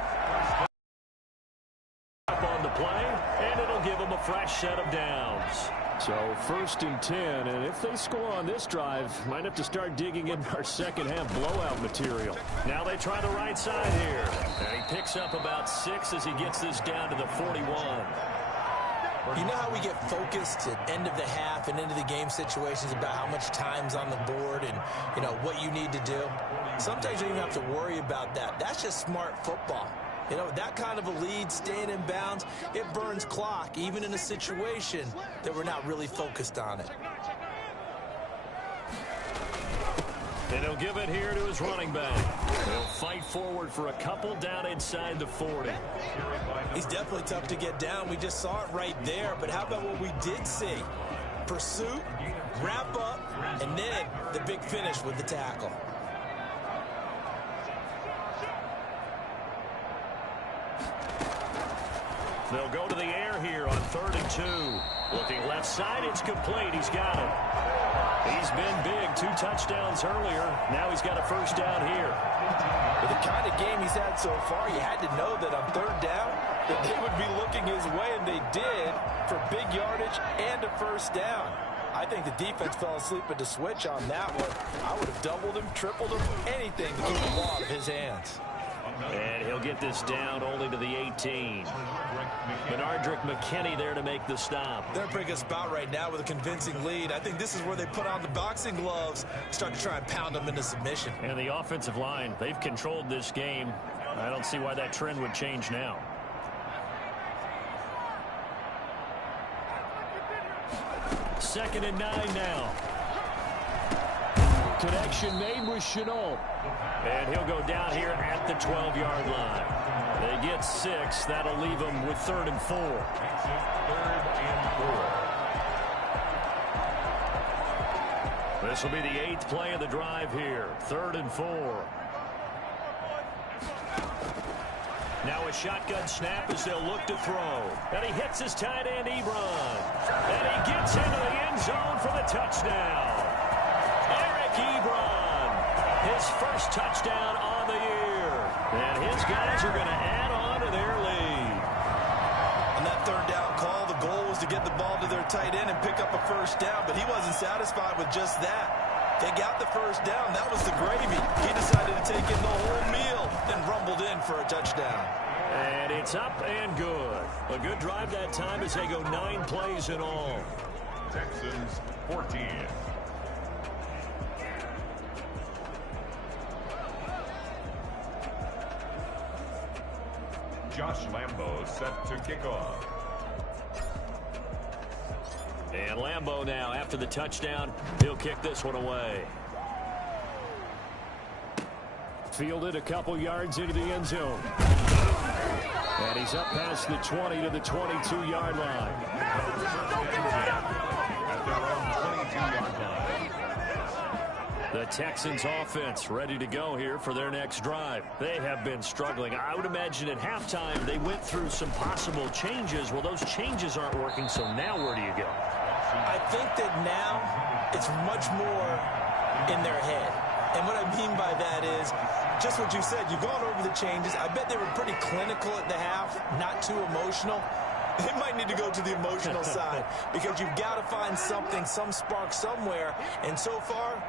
Up on the play, and it'll give them a fresh set of downs. So 1st and 10, and if they score on this drive, might have to start digging in our second half blowout material. Now they try the right side here. And he picks up about 6 as he gets this down to the 41. You know how we get focused at end of the half and into the game situations about how much time's on the board and, you know, what you need to do? Sometimes you don't even have to worry about that. That's just smart football. You know, that kind of a lead, staying in bounds, it burns clock, even in a situation that we're not really focused on it. And he'll give it here to his running back. He'll fight forward for a couple down inside the 40. He's definitely tough to get down. We just saw it right there. But how about what we did see? Pursuit, wrap up, and then the big finish with the tackle. They'll go to the air here on 3rd and 2. Looking left side, it's complete. He's got it. He's been big. 2 touchdowns earlier. Now he's got a first down here. With the kind of game he's had so far, you had to know that on 3rd down that they would be looking his way, and they did, for big yardage and a first down. I think the defense fell asleep at the switch on that one. I would have doubled him, tripled him, anything to keep the ball out of his hands. And he'll get this down only to the 18. Menardrick McKinney there to make the stop. They're a pretty good spot right now with a convincing lead. I think this is where they put on the boxing gloves, start to try and pound them into submission. And the offensive line, they've controlled this game. I don't see why that trend would change now. Second and 9 now. Connection made with Chenault. And he'll go down here at the 12-yard line. They get 6. That'll leave them with 3rd and 4. 3rd and 4. This will be the 8th play of the drive here. 3rd and 4. Now a shotgun snap as they'll look to throw. And he hits his tight end, Ebron. And he gets into the end zone for the touchdown. Eric Ebron, his first touchdown on the year. And his guys are going to add on to their lead. On that 3rd down call, the goal was to get the ball to their tight end and pick up a first down, but he wasn't satisfied with just that. They got the first down. That was the gravy. He decided to take in the whole meal and rumbled in for a touchdown. And it's up and good. A good drive that time as they go 9 plays in all. Texans 14. Josh Lambo set to kick off. And Lambo now, after the touchdown, he'll kick this one away. Fielded a couple yards into the end zone. And he's up past the 20 to the 22-yard line. At their own 22-yard line. The Texans offense ready to go here for their next drive. They have been struggling. I would imagine at halftime they went through some possible changes. Well, those changes aren't working, so now where do you go? I think that now it's much more in their head. And what I mean by that is just what you said. You've gone over the changes. I bet they were pretty clinical at the half, not too emotional. They might need to go to the emotional side because you've got to find something, some spark somewhere. And so far,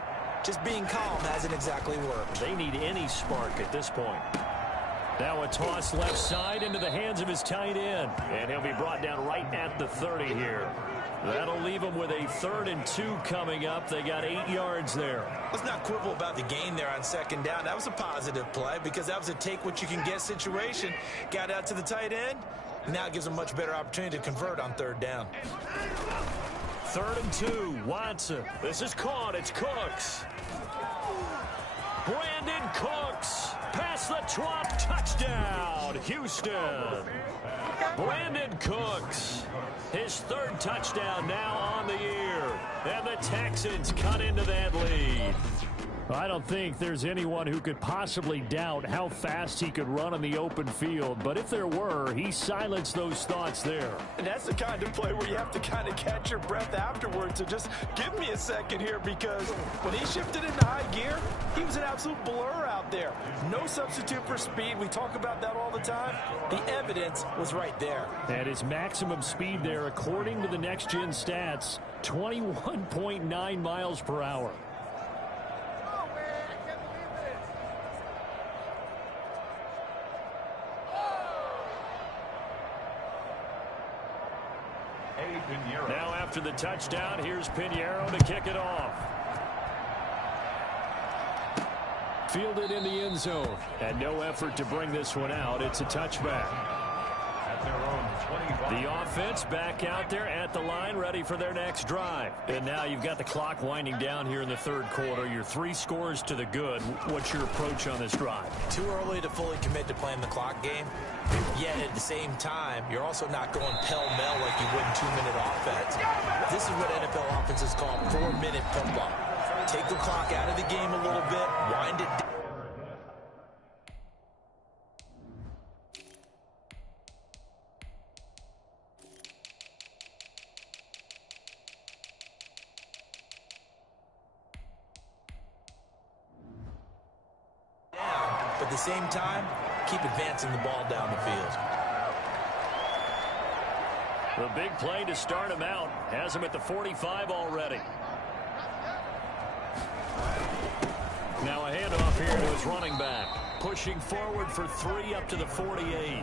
just being calm hasn't exactly worked. They need any spark at this point. Now a toss left side into the hands of his tight end. And he'll be brought down right at the 30 here. That'll leave them with a 3rd and 2 coming up. They got 8 yards there. Let's not quibble about the gain there on 2nd down. That was a positive play because that was a take-what-you-can-get situation. Got out to the tight end. Now it gives them a much better opportunity to convert on 3rd down. 3rd and 2. Watson. This is caught. It's Cooks. Brandon Cooks. Past the 12. Touchdown. Houston. Brandon Cooks, his third touchdown now on the year. And the Texans cut into that lead. I don't think there's anyone who could possibly doubt how fast he could run on the open field. But if there were, he silenced those thoughts there. And that's the kind of play where you have to kind of catch your breath afterwards. So just give me a second here, because when he shifted into high gear, he was an absolute blur out there. No substitute for speed. We talk about that all the time. The evidence was right there. And his maximum speed there, according to the next-gen stats, 21.9 miles per hour. Now after the touchdown, here's Pinheiro to kick it off. Fielded in the end zone. And no effort to bring this one out. It's a touchback. At their own 25. The offense back out there at the line, ready for their next drive. And now you've got the clock winding down here in the third quarter. You're 3 scores to the good. What's your approach on this drive? Too early to fully commit to playing the clock game. Yet at the same time, you're also not going pell-mell like you would in 2-minute offense. This is what NFL offenses call 4-minute pump-up. Take the clock out of the game a little bit, wind it down. But at the same time, keep advancing the ball down the field. The big play to start him out. Has him at the 45 already. Now a handoff here to his running back. Pushing forward for 3 up to the 48.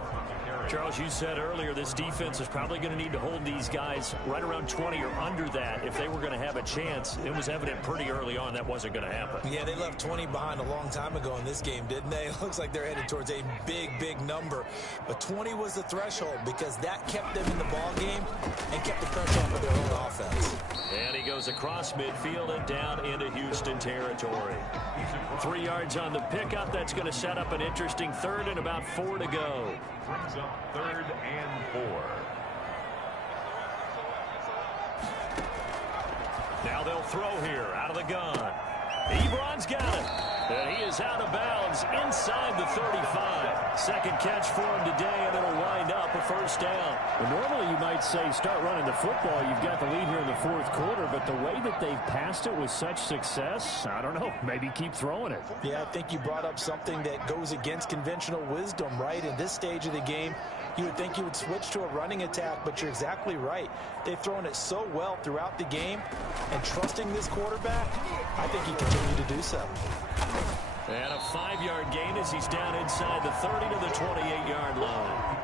Charles, you said earlier this defense is probably going to need to hold these guys right around 20 or under that if they were going to have a chance. It was evident pretty early on that wasn't going to happen. Yeah, they left 20 behind a long time ago in this game, didn't they? It looks like they're headed towards a big number. But 20 was the threshold because that kept them in the ball game and kept the pressure off of their own offense. And he goes across midfield and down into Houston territory. 3 yards on the pickup. That's going to set up an interesting third and about 4 to go. Brings up 3rd and 4. Now they'll throw here out of the gun. Ebron's got it. And he is out of bounds inside the 35. Second catch for him today, and it'll wind up a first down. Well, normally you might say start running the football. You've got the lead here in the fourth quarter, but the way that they've passed it with such success, I don't know, maybe keep throwing it. Yeah, I think you brought up something that goes against conventional wisdom, right? In this stage of the game, you would think you would switch to a running attack, but you're exactly right. They've thrown it so well throughout the game, and trusting this quarterback, I think he continued to do so. And a 5-yard gain as he's down inside the 30 to the 28-yard line.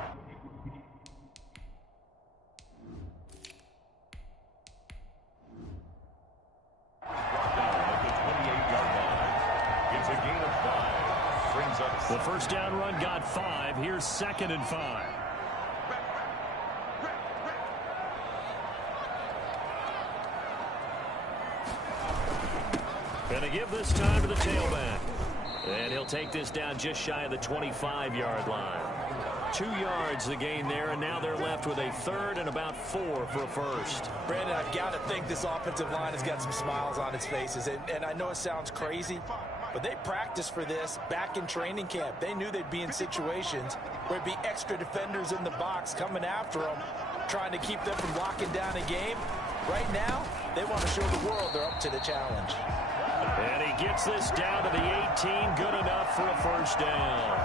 It's a gain of 5. Brings up The first down run got 5. Here's 2nd and 5. Gonna give this time to the tailback. And he'll take this down just shy of the 25-yard line. 2 yards the gain there, and now they're left with a 3rd and about 4 for a first. Brandon, I've got to think this offensive line has got some smiles on its faces. And I know it sounds crazy, but they practiced for this back in training camp. They knew they'd be in situations where it'd be extra defenders in the box coming after them, trying to keep them from locking down a game. Right now, they want to show the world they're up to the challenge. And he gets this down to the 18. Good enough for a first down.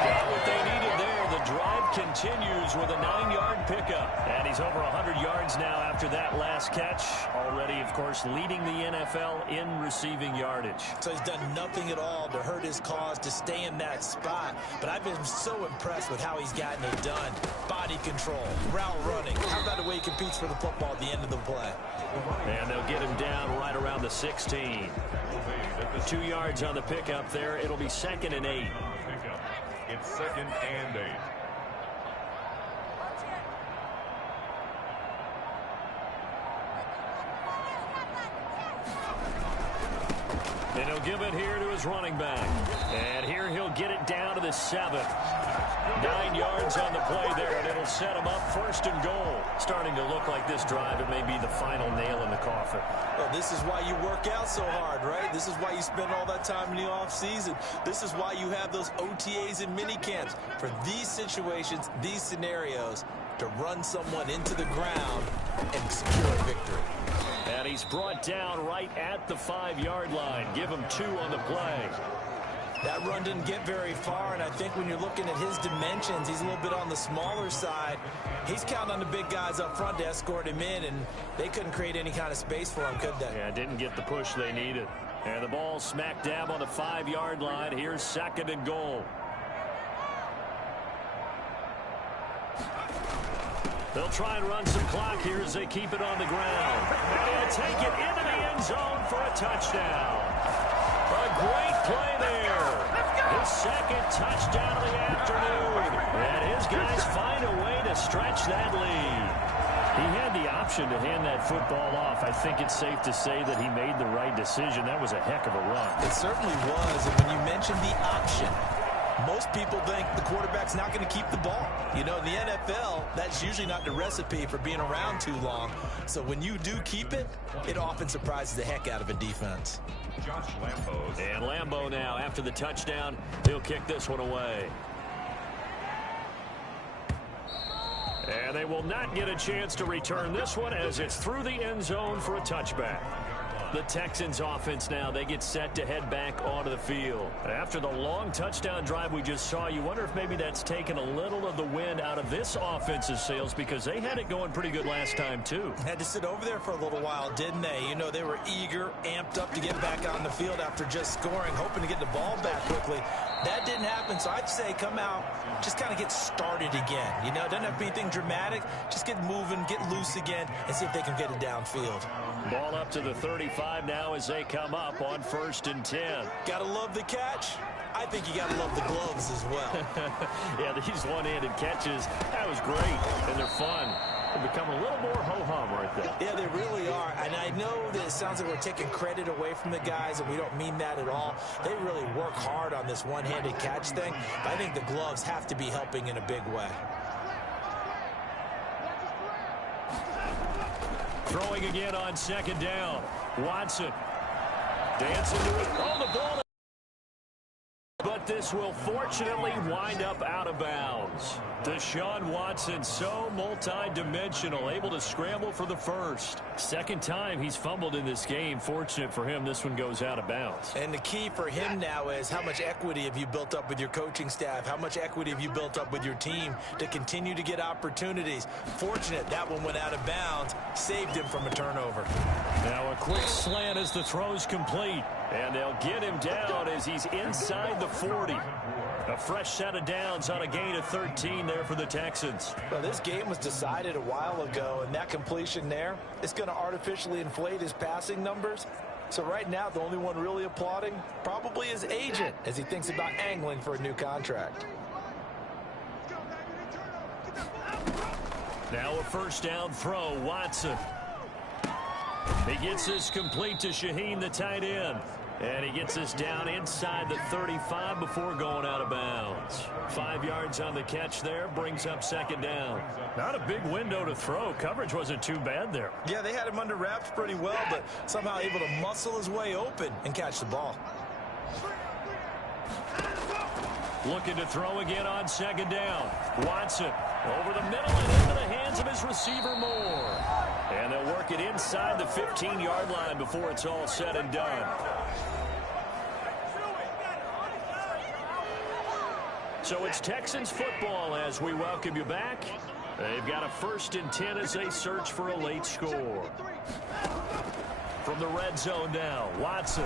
Got what they needed there. The drive continues with a 9-yard pickup. And he's over 100 yards now after that last catch. Already, of course, leading the NFL in receiving yardage. So he's done nothing at all to hurt his cause, to stay in that spot. But I've been so impressed with how he's gotten it done. Body control, route running. How about the way he competes for the football at the end of the play? And they'll get him down right around the 16. 2 yards on the pickup there. It'll be 2nd and 8. It's 2nd and 8. And he'll give it here to his running back. And here he'll get it down to the 7. 9 yards on the play there, and it'll set him up 1st and goal. Starting to look like this drive, it may be the final nail in the coffin. Well, this is why you work out so hard, right? This is why you spend all that time in the offseason. This is why you have those OTAs and mini camps. For these situations, these scenarios, to run someone into the ground and secure a victory. And he's brought down right at the 5-yard line. Give him 2 on the play. That run didn't get very far, and I think when you're looking at his dimensions, he's a little bit on the smaller side. He's counting on the big guys up front to escort him in, and they couldn't create any kind of space for him, could they? Yeah, didn't get the push they needed. And the ball smack dab on the 5-yard line. Here's 2nd and goal. They'll try and run some clock here as they keep it on the ground. And he'll take it into the end zone for a touchdown. A great play there. His 2nd touchdown of the afternoon. And his guys find a way to stretch that lead. He had the option to hand that football off. I think it's safe to say that he made the right decision. That was a heck of a run. It certainly was. And when you mentioned the option, most people think the quarterback's not going to keep the ball. You know, in the NFL, that's usually not the recipe for being around too long. So when you do keep it, it often surprises the heck out of a defense. And Lambeau now, after the touchdown, he'll kick this one away. And they will not get a chance to return this one as it's through the end zone for a touchback. The Texans offense now, they get set to head back onto the field. After the long touchdown drive we just saw, you wonder if maybe that's taken a little of the wind out of this offense's sails because they had it going pretty good last time too. Had to sit over there for a little while, didn't they? You know, they were eager, amped up to get back on the field after just scoring, hoping to get the ball back quickly. That didn't happen, so I'd say come out, just kind of get started again. You know, it doesn't have to be anything dramatic. Just get moving, get loose again, and see if they can get it downfield. Ball up to the 35 now as they come up on 1st and 10. Gotta love the catch. I think you gotta love the gloves as well. Yeah, these one-handed catches, that was great, and they're fun. They become a little more ho-hum right there. Yeah, they really are. And I know that it sounds like we're taking credit away from the guys, and we don't mean that at all. They really work hard on this one-handed catch thing. But I think the gloves have to be helping in a big way. Throwing again on 2nd down. Watson dancing to it. Oh, the ball. But this will fortunately wind up out of bounds. Deshaun Watson, so multi-dimensional, able to scramble for the 1st. 2nd time he's fumbled in this game. Fortunate for him, this one goes out of bounds. And the key for him now is how much equity have you built up with your coaching staff? How much equity have you built up with your team to continue to get opportunities? Fortunate that one went out of bounds, saved him from a turnover. Now a quick slant as the throw's complete. And they'll get him down as he's inside the 40. A fresh set of downs on a gain of 13 there for the Texans. Well, this game was decided a while ago, and that completion there is going to artificially inflate his passing numbers. So right now, the only one really applauding probably his agent as he thinks about angling for a new contract. Now a 1st down throw, Watson. He gets this complete to Shaheen, the tight end. And he gets us down inside the 35 before going out of bounds. 5 yards on the catch there, brings up 2nd down. Not a big window to throw. Coverage wasn't too bad there. Yeah, they had him under wraps pretty well, but somehow able to muscle his way open and catch the ball. Looking to throw again on 2nd down. Watson over the middle and into the hands of his receiver Moore. And they'll work it inside the 15-yard line before it's all said and done. So it's Texans football as we welcome you back. They've got a 1st and 10 as they search for a late score. From the red zone now, Watson.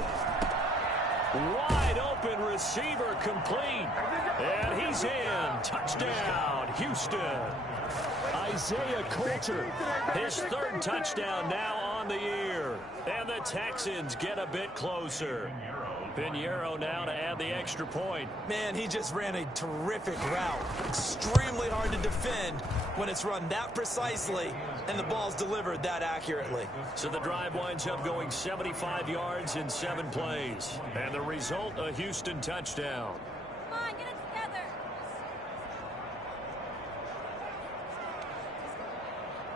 Wide open receiver complete. And he's in. Touchdown, Houston. Isaiah Coulter, his 3rd touchdown now on on the year. And the Texans get a bit closer. Pinheiro now to add the extra point. Man, he just ran a terrific route. Extremely hard to defend when it's run that precisely and the ball's delivered that accurately. So the drive winds up going 75 yards in 7 plays. And the result, a Houston touchdown. Come on, get it together.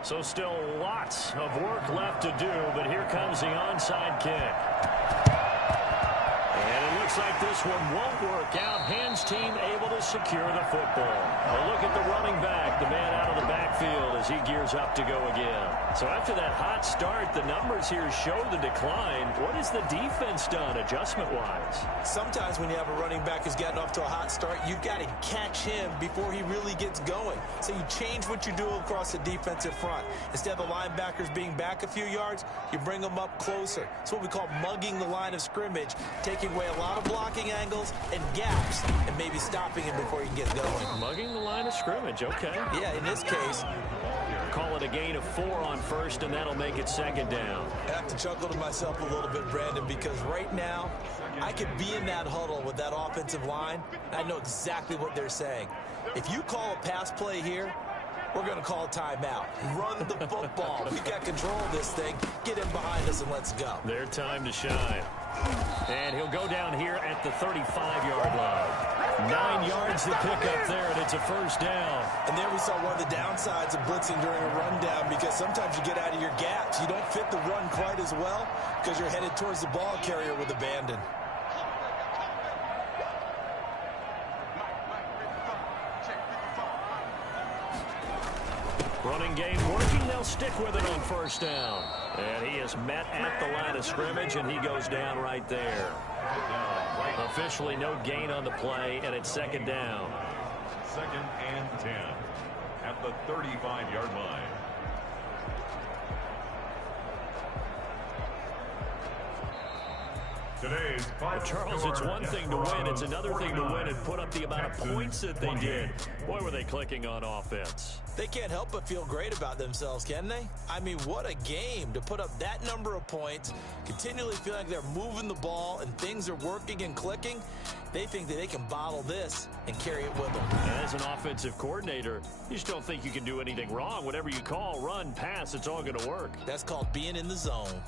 So still lots of work left to do, but here comes the onside kick. And it looks like this one won't work out. Hands team able to secure the football. A look at the running back, the man out of the backfield as he gears up to go again. So after that hot start, the numbers here show the decline. What has the defense done adjustment-wise? Sometimes when you have a running back who's gotten off to a hot start, you've got to catch him before he really gets going. So you change what you do across the defensive front. Instead of the linebackers being back a few yards, you bring them up closer. It's what we call mugging the line of scrimmage, taking away a lot of blocking angles and gaps and maybe stopping him before he can get going. Mugging the line of scrimmage, okay. Yeah, in this case, call it a gain of 4 on first, and that'll make it 2nd down. I have to chuckle to myself a little bit, Brandon, because right now I could be in that huddle with that offensive line. I know exactly what they're saying. If you call a pass play here, we're going to call timeout. Run the football. We've got control of this thing. Get in behind us and let's go. Their time to shine. And he'll go down here at the 35-yard line. 9 yards to pick up there, and it's a 1st down. And there we saw one of the downsides of blitzing during a rundown, because sometimes you get out of your gaps. You don't fit the run quite as well because you're headed towards the ball carrier with abandon. Running game working. They'll stick with it on 1st down. And he is met at the line of scrimmage, and he goes down right there. Officially no gain on the play, and it's 2nd down. 2nd and 10 at the 35-yard line. But Charles, it's one thing to win. It's another thing to win and put up the amount of points that they did. Boy, were they clicking on offense. They can't help but feel great about themselves, can they? I mean, what a game to put up that number of points, continually feel like they're moving the ball and things are working and clicking. They think that they can bottle this and carry it with them. As an offensive coordinator, you just don't think you can do anything wrong. Whatever you call, run, pass, it's all going to work. That's called being in the zone.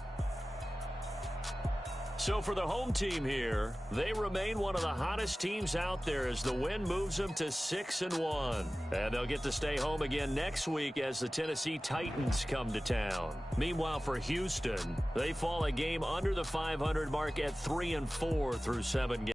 So for the home team here, they remain one of the hottest teams out there as the win moves them to 6-1. And they'll get to stay home again next week as the Tennessee Titans come to town. Meanwhile, for Houston, they fall a game under the 500 mark at 3-4 through 7 games.